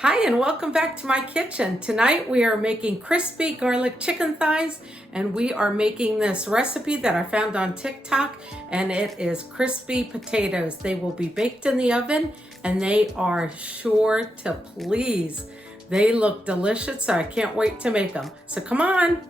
Hi and welcome back to my kitchen. Tonight we are making crispy garlic chicken thighs, and we are making this recipe that I found on TikTok, and it is crispy potatoes. They will be baked in the oven and they are sure to please. They look delicious, so I can't wait to make them. So come on.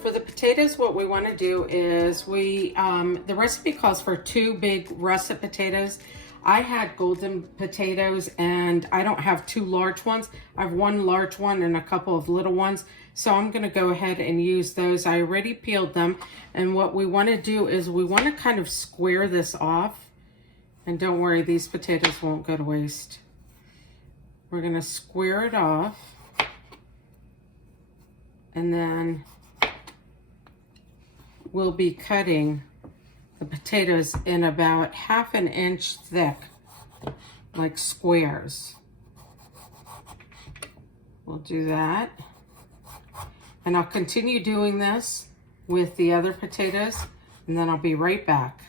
For the potatoes, what we want to do is the recipe calls for 2 big russet potatoes. I had golden potatoes and I don't have 2 large ones. I have 1 large one and a couple of little ones. So I'm going to go ahead and use those. I already peeled them. And what we want to do is we want to kind of square this off. And don't worry, these potatoes won't go to waste. We're going to square it off. And then we'll be cutting the potatoes in about 1/2 inch thick, like squares. We'll do that. And I'll continue doing this with the other potatoes, and then I'll be right back.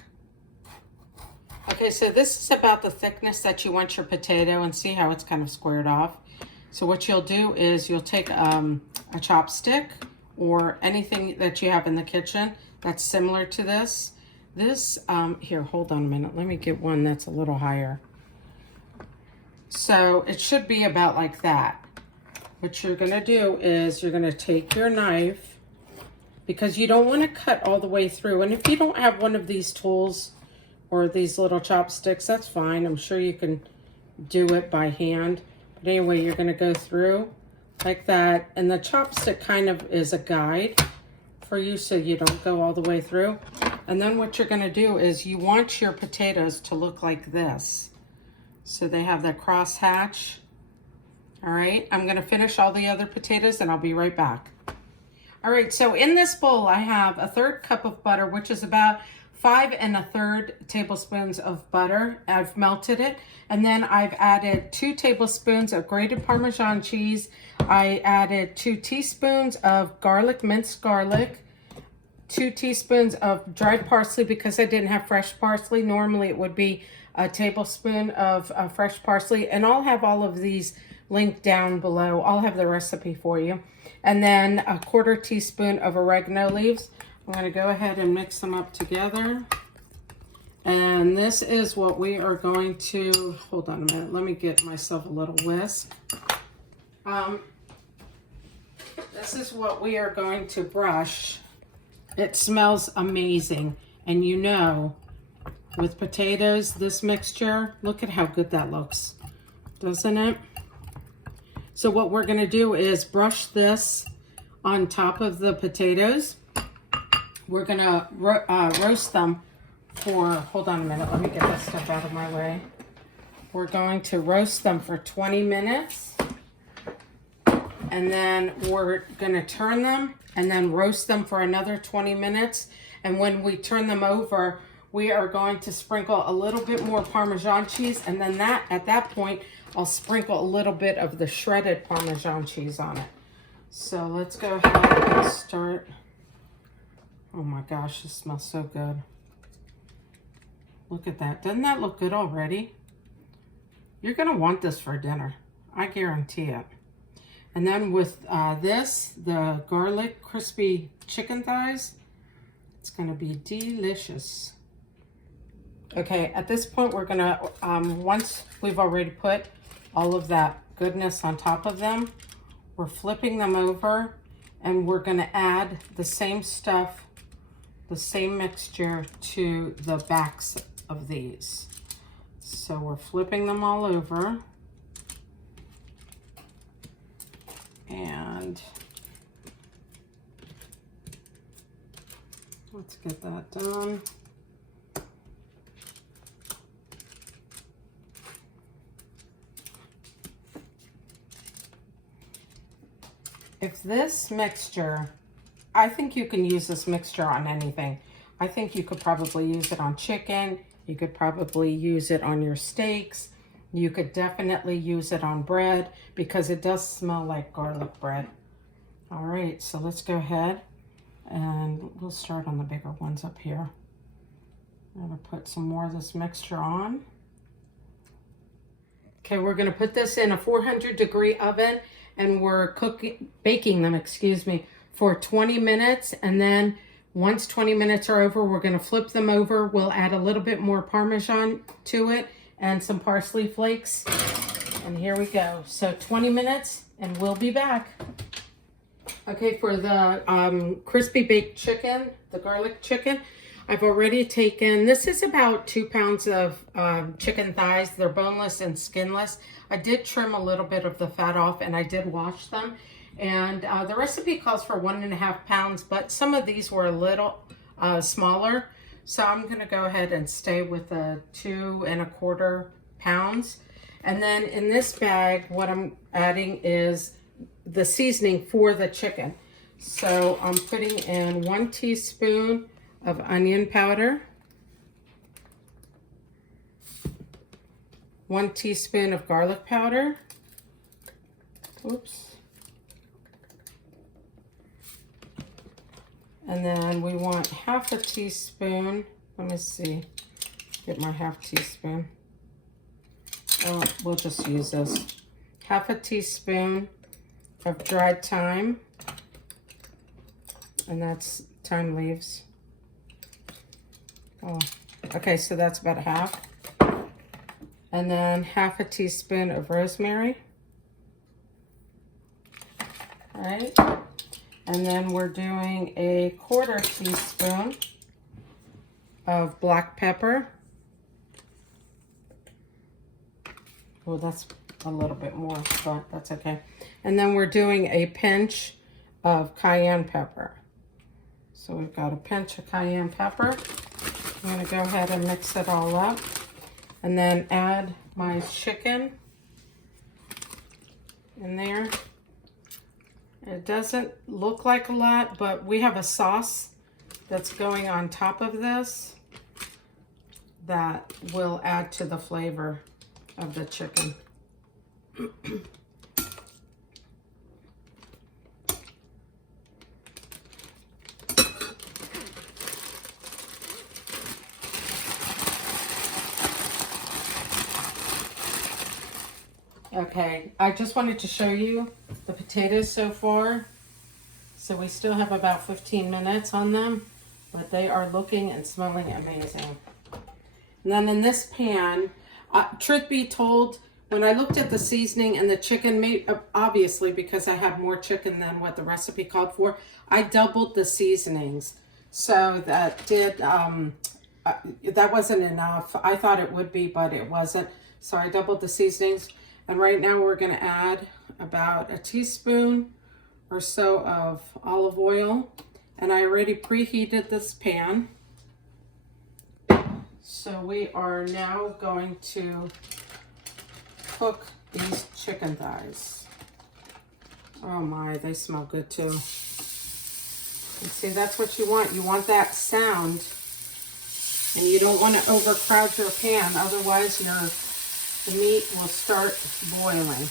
Okay, so this is about the thickness that you want your potato, and see how it's kind of squared off. So what you'll do is you'll take a chopstick or anything that you have in the kitchen that's similar to this. Here, hold on a minute. Let me get one that's a little higher. So it should be about like that. What you're gonna do is you're gonna take your knife, because you don't wanna cut all the way through. And if you don't have one of these tools or these little chopsticks, that's fine. I'm sure you can do it by hand. But anyway, you're gonna go through like that. And the chopstick kind of is a guide for you so you don't go all the way through. And then what you're gonna do is you want your potatoes to look like this. So they have that cross hatch. All right, I'm gonna finish all the other potatoes and I'll be right back. All right, so in this bowl I have 1/3 cup of butter, which is about 5 1/3 tablespoons of butter. I've melted it. And then I've added 2 tablespoons of grated Parmesan cheese. I added 2 teaspoons of garlic, minced garlic, 2 teaspoons of dried parsley because I didn't have fresh parsley. Normally it would be a tablespoon of fresh parsley. And I'll have all of these linked down below. I'll have the recipe for you. And then 1/4 teaspoon of oregano leaves. I'm going to go ahead and mix them up together. And this is what we are going to, hold on a minute, let me get myself a little whisk. This is what we are going to brush. It smells amazing. And you know, with potatoes, this mixture, look at how good that looks, doesn't it? So what we're going to do is brush this on top of the potatoes. We're going to roast them for, hold on a minute, let me get this stuff out of my way. We're going to roast them for 20 minutes. And then we're going to turn them and then roast them for another 20 minutes. And when we turn them over, we are going to sprinkle a little bit more Parmesan cheese. And then at that point, I'll sprinkle a little bit of the shredded Parmesan cheese on it. So let's go ahead and start. Oh my gosh, this smells so good. Look at that. Doesn't that look good already? You're going to want this for dinner. I guarantee it. And then with the garlic crispy chicken thighs, it's going to be delicious. Okay, at this point, we're going to, once we've already put all of that goodness on top of them, we're flipping them over and we're going to add the same stuff, the same mixture to the backs of these. So we're flipping them all over. And let's get that done. If this mixture, I think you can use this mixture on anything. I think you could probably use it on chicken. You could probably use it on your steaks. You could definitely use it on bread because it does smell like garlic bread. All right, so let's go ahead and we'll start on the bigger ones up here. I'm gonna put some more of this mixture on. Okay, we're gonna put this in a 400-degree oven, and we're baking them, excuse me, for 20 minutes. And then once 20 minutes are over, we're gonna flip them over. We'll add a little bit more Parmesan to it and some parsley flakes. And here we go. So 20 minutes and we'll be back. Okay, for the crispy baked chicken, the garlic chicken, I've already taken, this is about 2 pounds of chicken thighs. They're boneless and skinless. I did trim a little bit of the fat off and I did wash them. And the recipe calls for 1.5 pounds, but some of these were a little smaller. So I'm gonna go ahead and stay with the 2.25 pounds. And then in this bag, what I'm adding is the seasoning for the chicken. So I'm putting in 1 teaspoon of onion powder, 1 teaspoon of garlic powder, oops, and then we want 1/2 teaspoon, let me see, get my 1/2 teaspoon, oh, we'll just use this, 1/2 teaspoon of dried thyme, and that's thyme leaves. Oh, okay, so that's about 1/2. And then 1/2 teaspoon of rosemary. All right. And then we're doing a 1/4 teaspoon of black pepper. Oh, that's a little bit more, but that's okay. And then we're doing a pinch of cayenne pepper. So we've got a pinch of cayenne pepper. I'm going to go ahead and mix it all up and then add my chicken in there. It doesn't look like a lot, but we have a sauce that's going on top of this that will add to the flavor of the chicken. Okay, I just wanted to show you the potatoes so far. So we still have about 15 minutes on them, but they are looking and smelling amazing. And then in this pan, truth be told, when I looked at the seasoning and the chicken, obviously because I have more chicken than what the recipe called for, I doubled the seasonings. So that that wasn't enough. I thought it would be, but it wasn't. So I doubled the seasonings. And right now we're going to add about 1 teaspoon or so of olive oil. And I already preheated this pan. So we are now going to cook these chicken thighs. Oh my, they smell good too. And see, that's what you want. You want that sound. And you don't want to overcrowd your pan, otherwise the meat will start boiling.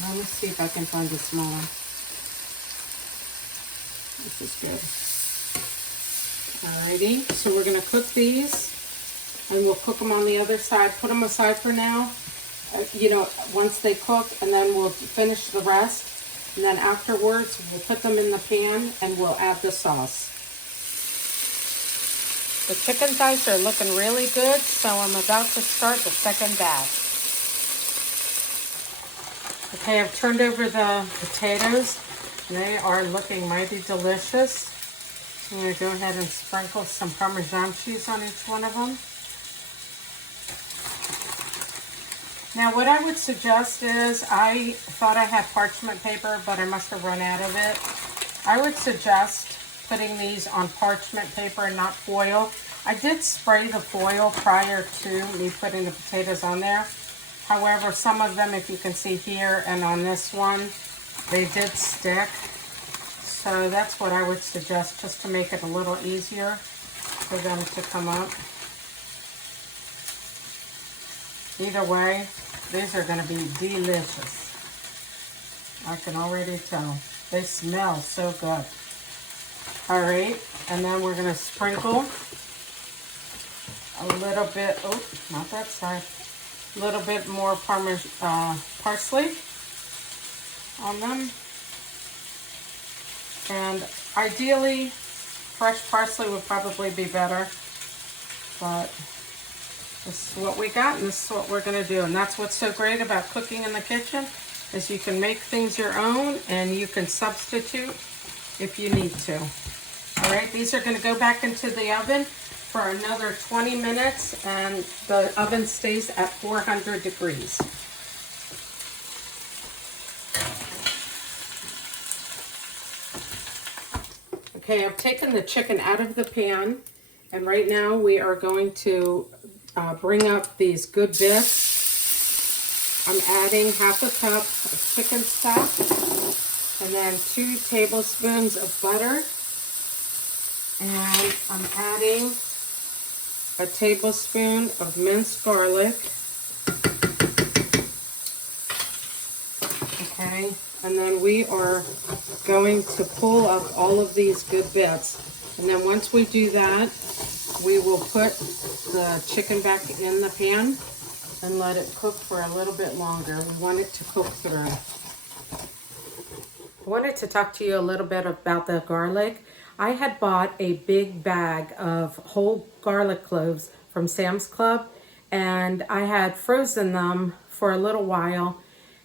Let me see if I can find a small one. This is good. Alrighty, so we're going to cook these and we'll cook them on the other side. Put them aside for now, once they cook, and then we'll finish the rest. And then afterwards, we'll put them in the pan and we'll add the sauce. The chicken thighs are looking really good, so I'm about to start the second batch. Okay, I've turned over the potatoes. They are looking mighty delicious. I'm going to go ahead and sprinkle some Parmesan cheese on each one of them. Now what I would suggest is, I thought I had parchment paper, but I must have run out of it. I would suggest putting these on parchment paper and not foil. I did spray the foil prior to me putting the potatoes on there. However, some of them, if you can see here and on this one, they did stick. So that's what I would suggest, just to make it a little easier for them to come up. Either way, these are going to be delicious. I can already tell. They smell so good. All right, and then we're gonna sprinkle a little bit, oh, not that side, a little bit more parsley on them. And ideally, fresh parsley would probably be better, but this is what we got, and this is what we're gonna do. And that's what's so great about cooking in the kitchen, is you can make things your own and you can substitute if you need to. All right, these are gonna go back into the oven for another 20 minutes, and the oven stays at 400 degrees. Okay, I've taken the chicken out of the pan, and right now we are going to bring up these good bits. I'm adding half a cup of chicken stock, and then 2 tablespoons of butter, and I'm adding a tablespoon of minced garlic. Okay, and then we are going to pull up all of these good bits. And then once we do that, we will put the chicken back in the pan and let it cook for a little bit longer. We want it to cook through. I wanted to talk to you a little bit about the garlic. I had bought a big bag of whole garlic cloves from Sam's Club, and I had frozen them for a little while,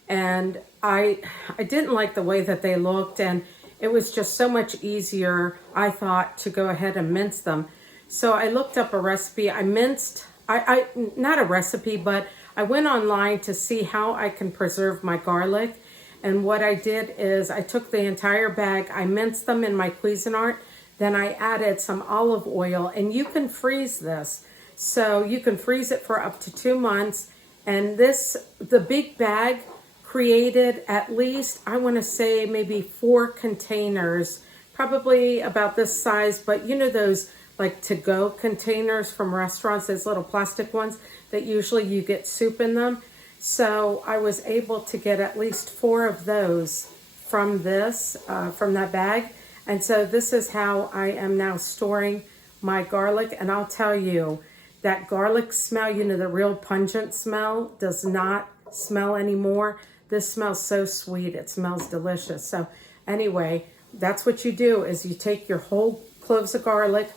and I didn't like the way that they looked, and it was just so much easier, I thought, to go ahead and mince them. So I looked up a recipe. I minced, not a recipe, but I went online to see how I can preserve my garlic. And what I did is I took the entire bag, I minced them in my Cuisinart, then I added some olive oil, and you can freeze this. So you can freeze it for up to 2 months. And the big bag created at least, I want to say maybe 4 containers, probably about this size, but you know those like to-go containers from restaurants, those little plastic ones that usually you get soup in them. So I was able to get at least 4 of those from from that bag. And so this is how I am now storing my garlic. And I'll tell you, that garlic smell, you know, the real pungent smell, does not smell anymore. This smells so sweet. It smells delicious. So anyway, that's what you do, is you take your whole cloves of garlic,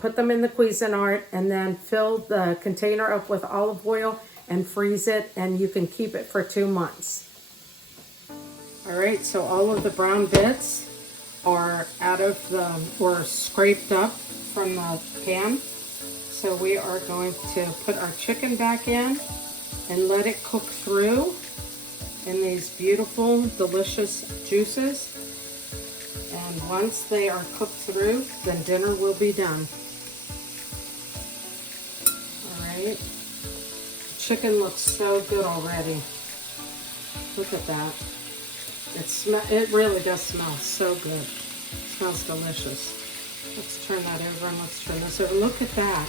put them in the Cuisinart, and then fill the container up with olive oil and freeze it, and you can keep it for 2 months. All right, so all of the brown bits are or scraped up from the pan. So we are going to put our chicken back in and let it cook through in these beautiful, delicious juices. And once they are cooked through, then dinner will be done. All right. Chicken looks so good already. Look at that. It really does smell so good. It smells delicious. Let's turn that over and let's turn this over. Look at that.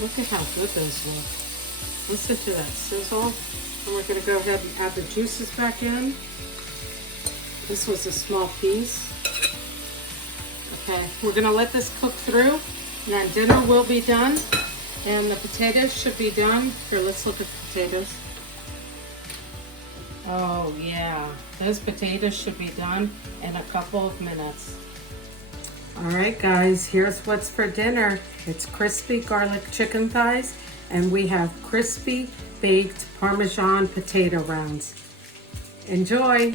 Look at how good those look. Listen to that sizzle. And we're going to go ahead and add the juices back in. This was a small piece. Okay, we're going to let this cook through, and then dinner will be done. And the potatoes should be done. Here, let's look at the potatoes. Oh yeah, those potatoes should be done in a couple of minutes. All right guys, here's what's for dinner. It's crispy garlic chicken thighs, and we have crispy baked Parmesan potato rounds. Enjoy.